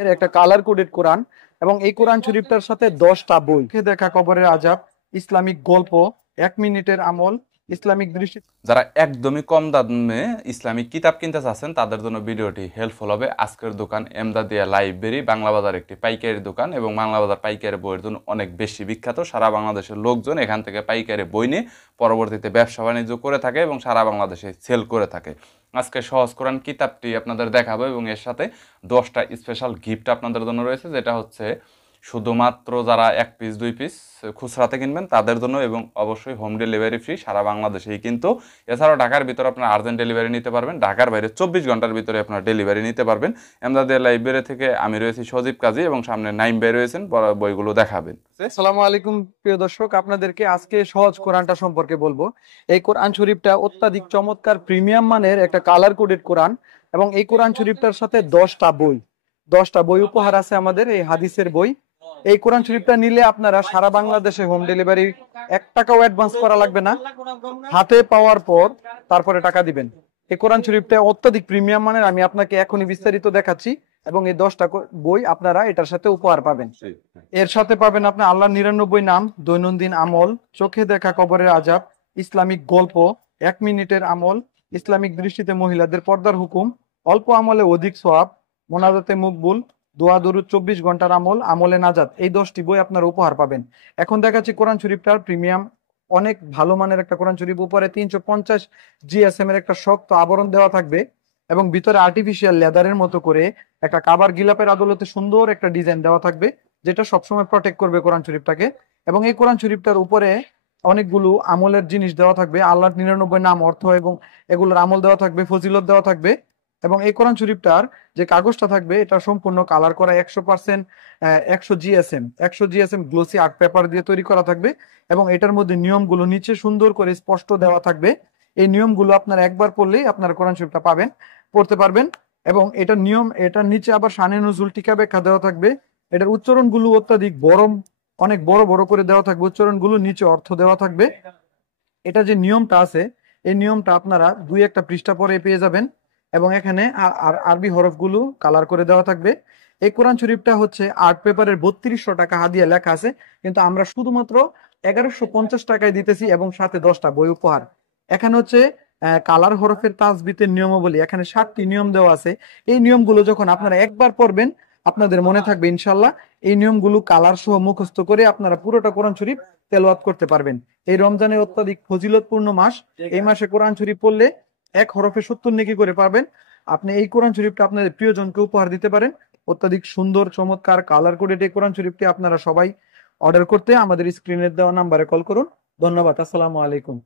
এর একটা colour coded কোরআন এবং এই কোরআন শরীফটার সাথে 10টা বই, চোখে দেখা কবরের আজাব, ইসলামিক গল্প, 1 মিনিটের আমল, ইসলামিক দৃষ্টি। যারা একদমই কম দামে ইসলামিক কিতাব কিনতে চাচ্ছেন তাদের জন্য ভিডিওটি হেল্পফুল হবে। আজকের দোকান এমদাদিয়া লাইব্রেরি, বাংলা বাজার একটি পাইকারি দোকান এবং বাংলা বাজার পাইকারি বইয়ের জন্য অনেক বেশি বিখ্যাত। সারা বাংলাদেশের লোকজন এখান থেকে পাইকারি বই নিয়ে পরবর্তীতে ব্যবসা বাণিজ্য করে থাকে এবং সারা বাংলাদেশে সেল করে থাকে। আজকে সহজ কোরআন কিতাবটি আপনাদের দেখাবো এবং এর সাথে 10টা স্পেশাল গিফট আপনাদের জন্য রয়েছে, যেটা হচ্ছে শুধুমাত্র যারা 1 পিস 2 পিস খুচরাতে কিনবেন তাদের জন্য, এবং অবশ্যই হোম ডেলিভারি ফ্রি সারা বাংলাদেশেই কিন্তু। এছাড়াও ঢাকার ভিতরে আপনারা আর্জেন্ট ডেলিভারি নিতে পারবেন, ঢাকার বাইরে 24 ঘন্টার ভিতরে আপনারা ডেলিভারি নিতে পারবেন। এমদাদিয়া লাইব্রেরি থেকে আমি রয়েছি সজীব কাজী এবং সামনে নাইম ভাই রয়েছেন, বইগুলো দেখাবেন। আসসালামু আলাইকুম প্রিয় দর্শক, আপনাদেরকে আজকে সহজ কোরআনটা সম্পর্কে বলবো। এই কোরআন শরীফটা অত্যাধিক চমৎকার প্রিমিয়াম মানের একটা কালার কোডেড কোরআন এবং এই কোরআন শরীফটার সাথে 10টা বই উপহার আছে আমাদের, এই হাদিসের বই। এই কোরআন শরীফটা নিলে আপনারা সারা বাংলাদেশে হোম ডেলিভারি, 1 টাকাও অ্যাডভান্স করা লাগবে না, হাতে পাওয়ার পর তারপরে টাকা দিবেন। এই কোরআন শরীফটা অত্যাধিক প্রিমিয়াম মানের, আমি আপনাকে এখনই বিস্তারিত দেখাচ্ছি। এবং এই 10টা বই আপনারা এটার সাথে উপহার পাবেন। এর সাথে পাবেন আপনি আল্লাহর 99 নাম, দৈনন্দিন আমল, চোখে দেখা কবরের আজাব, ইসলামিক গল্প, 1 মিনিটের আমল, ইসলামিক দৃষ্টিতে মহিলাদের পর্দার হুকুম, অল্প আমলে অধিক সওয়াব, মোনাজাতে মকবুল, দোয়া দরুদ, 24 ঘন্টার আমল, আমলে নাজাত। এই 10টি বই আপনারা উপহার পাবেন। এখন দেখাচ্ছি কোরআন শরীফটার প্রিমিয়াম, অনেক ভালো মানের একটা কোরআন শরীফ। উপরে 350 জিএসএম এর একটা শক্ত আবরণ দেওয়া থাকবে এবং ভিতরে আর্টিফিশিয়াল লেদারের মতো করে একটা কাবার গিলাপের আদলতে সুন্দর একটা ডিজাইন দেওয়া থাকবে, যেটা সবসময় প্রটেক্ট করবে কোরআন শরীফটাকে। এবং এই কোরআন শরীফটার উপরে অনেকগুলো আমলের জিনিস দেওয়া থাকবে, আল্লাহর 99 নাম, অর্থ এবং এগুলোর আমল দেওয়া থাকবে, ফজিলত দেওয়া থাকবে। এবং এই কোরআন শরীফটার যে কাগজটা থাকবে এটা সম্পূর্ণ কালার করা, 100% 100 জিএসএম গ্লোসি আর্ট পেপার দিয়ে তৈরি করা থাকবে। এবং এটার মধ্যে নিয়মগুলো নিচে সুন্দর করে স্পষ্ট দেওয়া থাকবে। এই নিয়মগুলো আপনারা একবার পড়লেই আপনার কোরআন শরীফটা পড়তে পারবেন। এবং এটার নিয়ম, এটার নিচে আবার শানে নজুল টিকা ব্যাখ্যা দেওয়া থাকবে। এটার উচ্চারণগুলো অত্যাধিক বড়, অনেক বড় বড় করে দেওয়া থাকবে উচ্চারণগুলো, নিচে অর্থ দেওয়া থাকবে। এটা যে নিয়মটা আছে, এই নিয়মটা আপনারা 2-1টা পৃষ্ঠা পরে পেয়ে যাবেন। এবং এখানে আরবি হরফগুলো কালার করে দেওয়া থাকবে। এই কোরআন শরীফটা হচ্ছে আর্ট পেপারের 3200 টাকা হাদিয়া লেখা আছে, কিন্তু আমরা শুধুমাত্র 1150 টাকায় দিতেছি এবং সাথে 10টা বই উপহার। এখানে হচ্ছে কালার হরফের তাসবিতের নিয়মাবলী, এখানে 7টি নিয়ম দেওয়া আছে। এই নিয়মগুলো যখন আপনারা একবার পড়বেন আপনাদের মনে থাকবে ইনশাল্লাহ। এই নিয়মগুলো কালার সহ মুখস্থ করে আপনারা পুরোটা কোরআন শরীফ তেলাওয়াত করতে পারবেন। এই রমজানের অত্যাধিক ফজিলতপূর্ণ মাস, এই মাসে কোরআন শরীফ পড়লে 1 হরফে 70 নেকি করে পাবেন। আপনি এই কোরআন শরীফটা আপনাদের প্রিয়জনকে উপহার দিতে পারেন। অত্যাধিক সুন্দর চমৎকার কালার কোডেড এই কোরআন শরীফটি আপনারা সবাই অর্ডার করতে আমাদের স্ক্রিনের দেওয়া নাম্বারে কল করুন। ধন্যবাদ। আসসালামু আলাইকুম।